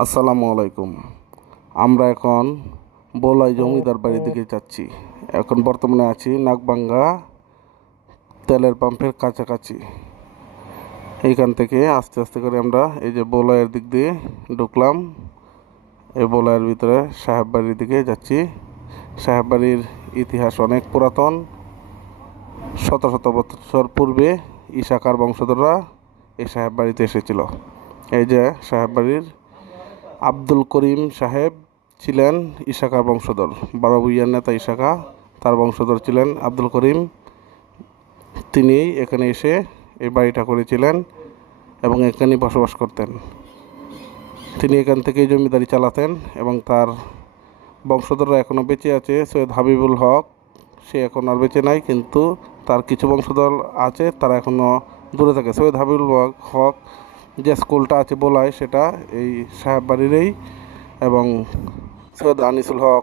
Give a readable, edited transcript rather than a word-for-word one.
আসসালামু আলাইকুম। আমরা এখন বোলাই জমিদার বাড়ির দিকে যাচ্ছি। এখন বর্তমানে আছি নাগবাঙ্গা তেলের পাম্পের কাছাকাছি। এইখান থেকে আস্তে আস্তে করে আমরা এই যে বোলাইয়ের দিক দিয়ে ঢুকলাম। এই বোলাইয়ের ভিতরে সাহেব বাড়ির দিকে যাচ্ছি। সাহেব বাড়ির ইতিহাস অনেক পুরাতন। শত শত বছর পূর্বে ইসাকার বংশধররা এই সাহেব বাড়িতে এসেছিল। এই যে সাহেব বাড়ির আব্দুল করিম সাহেব ছিলেন ইসাকার বংশধর। বারো ভূঁইয়ার নেতা ইসাকা, তার বংশধর ছিলেন আব্দুল করিম। তিনি এখানে এসে এই বাড়িটা করেছিলেন এবং এখানেই বসবাস করতেন। তিনি এখান থেকেই জমিদারি চালাতেন এবং তার বংশধররা এখনও বেঁচে আছে। সৈয়দ হাবিবুল হক, সে এখন আর বেঁচে নাই, কিন্তু তার কিছু বংশধর আছে, তারা এখনও দূরে থাকে। সৈয়দ হাবিবুল হক যে স্কুলটা আছে বোলায়, সেটা এই সাহেব বাড়িরই। এবং সৈয়দ আনিসুল হক